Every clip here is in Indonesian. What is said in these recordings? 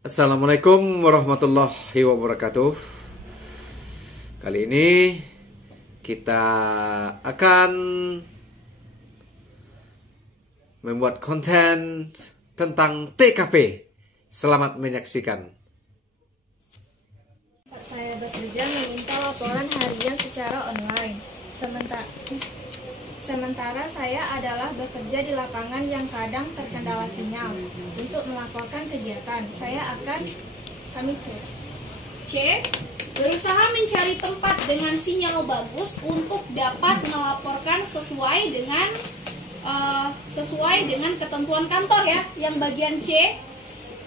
Assalamualaikum warahmatullahi wabarakatuh. Kali ini kita akan membuat konten tentang TKP. Selamat menyaksikan. Saya bekerja meminta laporan harian secara online. Sementara saya adalah bekerja di lapangan yang kadang terkendala sinyal. Untuk melaporkan kegiatan, kami C. Berusaha mencari tempat dengan sinyal bagus untuk dapat melaporkan sesuai dengan ketentuan kantor ya, yang bagian C.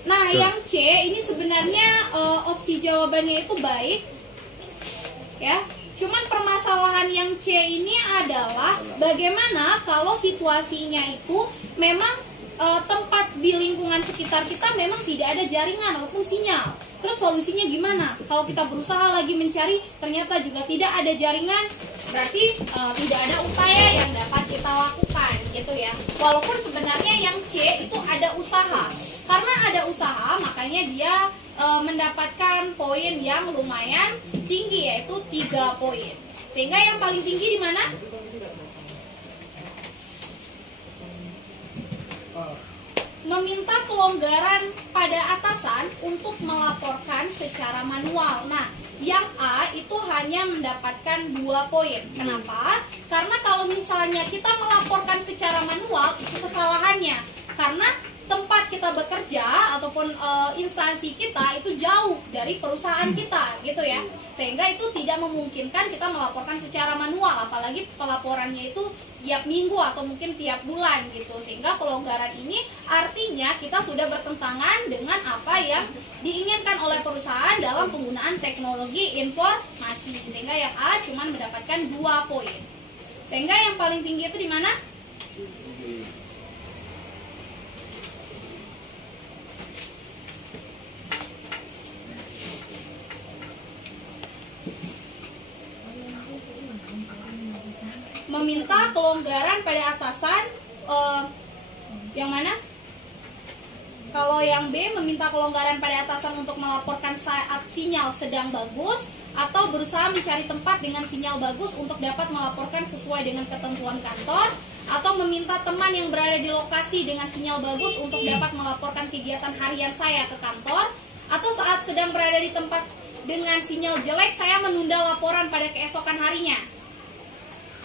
Nah, yang C ini sebenarnya opsi jawabannya itu baik ya. Cuman permasalahan yang C ini adalah bagaimana kalau situasinya itu memang tempat di lingkungan sekitar kita memang tidak ada jaringan ataupun sinyal. Terus solusinya gimana? Kalau kita berusaha lagi mencari ternyata juga tidak ada jaringan, berarti tidak ada upaya yang dapat kita lakukan gitu ya. Walaupun sebenarnya yang C itu ada usaha. Karena ada usaha makanya dia mendapatkan poin yang lumayan tinggi, yaitu 3 poin. Sehingga yang paling tinggi di mana? Meminta kelonggaran pada atasan untuk melaporkan secara manual. Nah, yang A itu hanya mendapatkan 2 poin. Kenapa? Karena kalau misalnya kita melaporkan secara manual, itu kesalahannya. Karena tempat kita bekerja ataupun instansi kita itu jauh dari perusahaan kita gitu ya, sehingga itu tidak memungkinkan kita melaporkan secara manual, apalagi pelaporannya itu tiap minggu atau mungkin tiap bulan gitu. Sehingga kelonggaran ini artinya kita sudah bertentangan dengan apa yang diinginkan oleh perusahaan dalam penggunaan teknologi informasi. Sehingga yang A cuma mendapatkan 2 poin. Sehingga yang paling tinggi itu di mana? Meminta kelonggaran pada atasan, yang mana? Kalau yang B meminta kelonggaran pada atasan untuk melaporkan saat sinyal sedang bagus, atau berusaha mencari tempat dengan sinyal bagus untuk dapat melaporkan sesuai dengan ketentuan kantor, atau meminta teman yang berada di lokasi dengan sinyal bagus untuk dapat melaporkan kegiatan harian saya ke kantor, atau saat sedang berada di tempat dengan sinyal jelek saya menunda laporan pada keesokan harinya.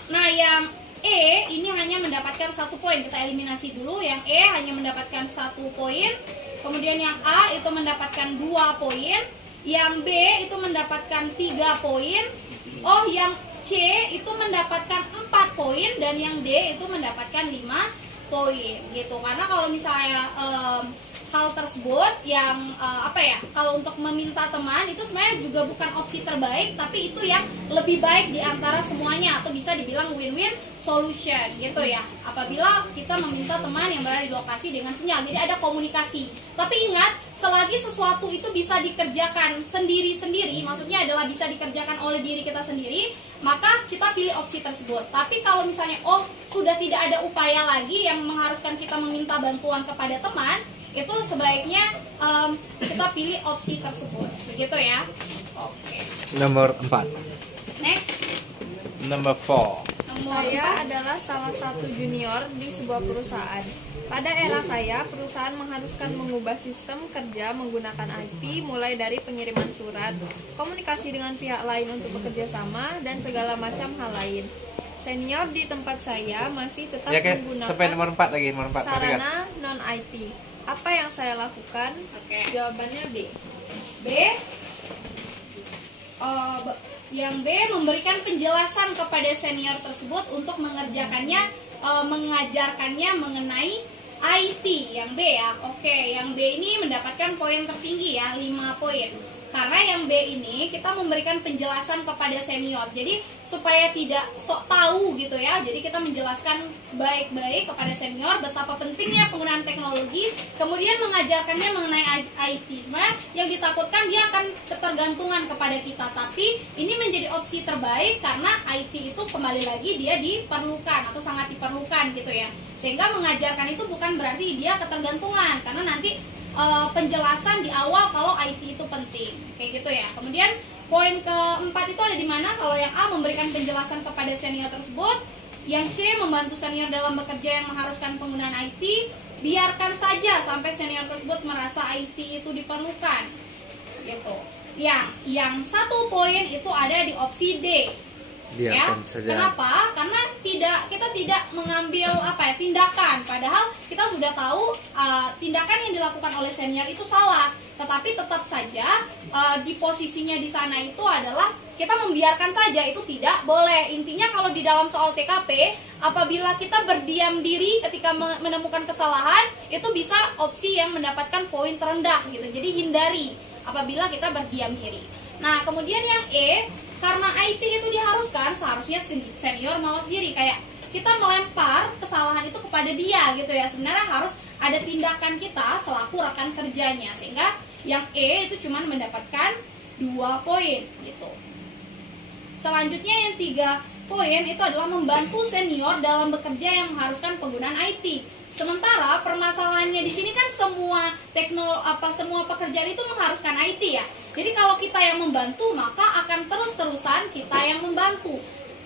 Nah, yang E ini hanya mendapatkan 1 poin. Kita eliminasi dulu. Yang E hanya mendapatkan 1 poin. Kemudian yang A itu mendapatkan 2 poin. Yang B itu mendapatkan 3 poin. Oh, yang C itu mendapatkan 4 poin. Dan yang D itu mendapatkan 5 poin gitu. Karena kalau misalnya hal tersebut yang kalau untuk meminta teman itu sebenarnya juga bukan opsi terbaik, tapi itu yang lebih baik di antara semuanya, atau bisa dibilang win-win solution gitu ya. Apabila kita meminta teman yang berada di lokasi dengan sinyal, jadi ada komunikasi. Tapi ingat, selagi sesuatu itu bisa dikerjakan sendiri-sendiri, maksudnya adalah bisa dikerjakan oleh diri kita sendiri, maka kita pilih opsi tersebut. Tapi kalau misalnya sudah tidak ada upaya lagi yang mengharuskan kita meminta bantuan kepada teman, itu sebaiknya kita pilih opsi tersebut, begitu ya. Oke. Nomor 4. Next. Number 4. Saya adalah salah satu junior di sebuah perusahaan. Pada era saya, perusahaan mengharuskan mengubah sistem kerja menggunakan IP, mulai dari pengiriman surat, komunikasi dengan pihak lain untuk bekerja sama, dan segala macam hal lain. Senior di tempat saya masih tetap menggunakan sampai nomor 4 lagi, nomor 4. sarana non-IT. Apa yang saya lakukan? Oke. Jawabannya B. Yang B memberikan penjelasan kepada senior tersebut untuk mengerjakannya, mengajarkannya mengenai IT. Yang B ya. Oke, yang B ini mendapatkan poin tertinggi ya, 5 poin. Karena yang B ini kita memberikan penjelasan kepada senior. Jadi supaya tidak sok tahu gitu ya. Jadi kita menjelaskan baik-baik kepada senior betapa pentingnya penggunaan teknologi, kemudian mengajarkannya mengenai IT. Sebenarnya yang ditakutkan dia akan ketergantungan kepada kita, tapi ini menjadi opsi terbaik karena IT itu kembali lagi dia diperlukan atau sangat diperlukan gitu ya. Sehingga mengajarkan itu bukan berarti dia ketergantungan, karena nanti penjelasan di awal kalau IT itu penting, kayak gitu ya. Kemudian poin keempat itu ada di mana? Kalau yang A memberikan penjelasan kepada senior tersebut, yang C membantu senior dalam bekerja yang mengharuskan penggunaan IT, biarkan saja sampai senior tersebut merasa IT itu diperlukan, gitu. Yang satu poin itu ada di opsi D. Biarkan saja. Kenapa? Karena kita tidak mengambil tindakan, padahal kita sudah tahu tindakan yang dilakukan oleh senior itu salah, tetapi tetap saja di posisinya di sana itu adalah kita membiarkan saja, itu tidak boleh. Intinya kalau di dalam soal TKP, apabila kita berdiam diri ketika menemukan kesalahan, itu bisa opsi yang mendapatkan poin terendah gitu. Jadi hindari apabila kita berdiam diri. Nah, kemudian yang E, karena IT itu diharuskan, seharusnya senior mawas diri, kayak kita melempar kesalahan itu kepada dia gitu ya. Sebenarnya harus ada tindakan kita selaku rekan kerjanya, sehingga yang E itu cuma mendapatkan 2 poin gitu. Selanjutnya yang 3 poin itu adalah membantu senior dalam bekerja yang mengharuskan penggunaan IT. Sementara permasalahannya di sini kan semua semua pekerjaan itu mengharuskan IT ya. Jadi kalau kita yang membantu, maka akan terus-terusan kita yang membantu.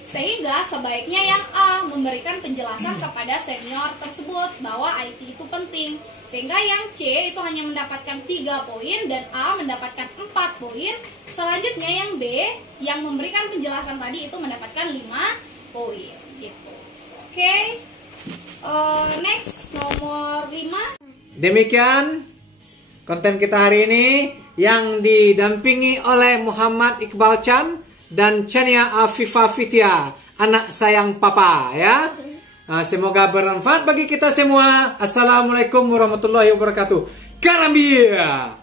Sehingga sebaiknya yang A memberikan penjelasan kepada senior tersebut bahwa IT itu penting. Sehingga yang C itu hanya mendapatkan 3 poin dan A mendapatkan 4 poin. Selanjutnya yang B yang memberikan penjelasan tadi itu mendapatkan 5 poin gitu. Oke. Next, nomor 5. Demikian konten kita hari ini yang didampingi oleh Muhammad Iqbal Chan dan Chania Afifah Fitia, anak sayang papa ya. Semoga bermanfaat bagi kita semua. Assalamualaikum warahmatullahi wabarakatuh. Karambia.